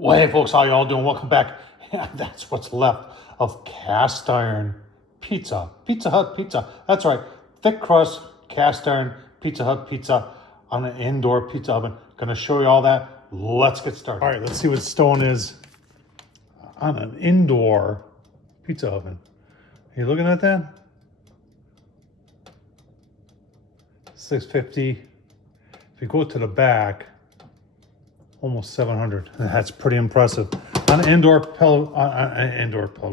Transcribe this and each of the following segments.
Well, hey folks, how y'all doing? Welcome back. That's what's left of cast iron pizza. Pizza Hut pizza. That's right. Thick crust, cast iron Pizza Hut pizza on an indoor pizza oven. Gonna show you all that. Let's get started. All right, let's see what stone is on an indoor pizza oven. Are you looking at that? 650. If you go to the back, almost 700. That's pretty impressive. On an indoor pillow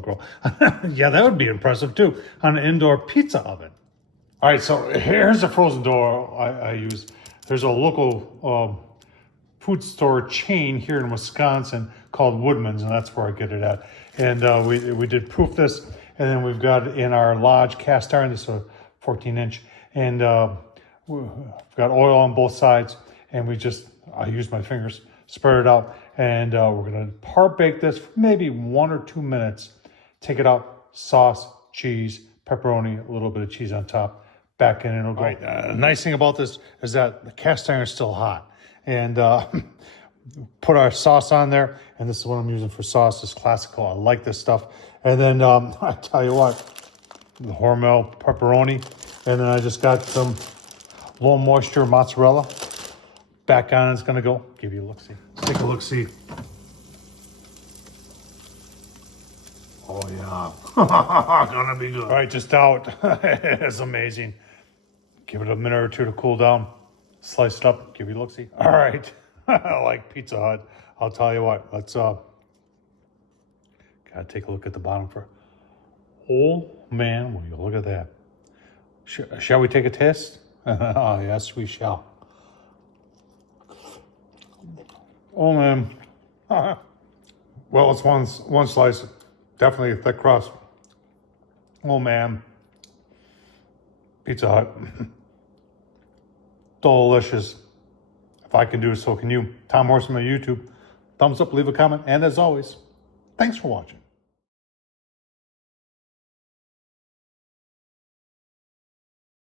grill. Yeah, that would be impressive too. On an indoor pizza oven. All right, so here's the frozen dough I use. There's a local food store chain here in Wisconsin called Woodman's, and that's where I get it at. And we did proof this, and then we've got in our Lodge cast iron, this is a 14-inch, and we've got oil on both sides, and I use my fingers, spread it out, and we're gonna par bake this for maybe 1 or 2 minutes. Take it out, sauce, cheese, pepperoni, a little bit of cheese on top, back in and it'll go. Right. The nice thing about this is that the cast iron is still hot. And put our sauce on there, and this is what I'm using for sauce, this classical. I like this stuff. And then I tell you what, the Hormel pepperoni, and then I just got some low moisture mozzarella. Back on, it's gonna go. Give you a look-see. Let's take a look-see. Oh yeah, gonna be good. All right, just out. It's amazing. Give it a minute or two to cool down. Slice it up, give you a look-see. All right, I like Pizza Hut. I'll tell you what, let's gotta take a look at the bottom for. Oh man, will you look at that. Shall we take a taste? Oh, yes, we shall. Oh man. Well, it's one slice, definitely a thick crust. Oh man. Pizza Hut. Delicious. If I can do it, so can you. Tom Horsman on YouTube. Thumbs up, leave a comment, and as always, thanks for watching.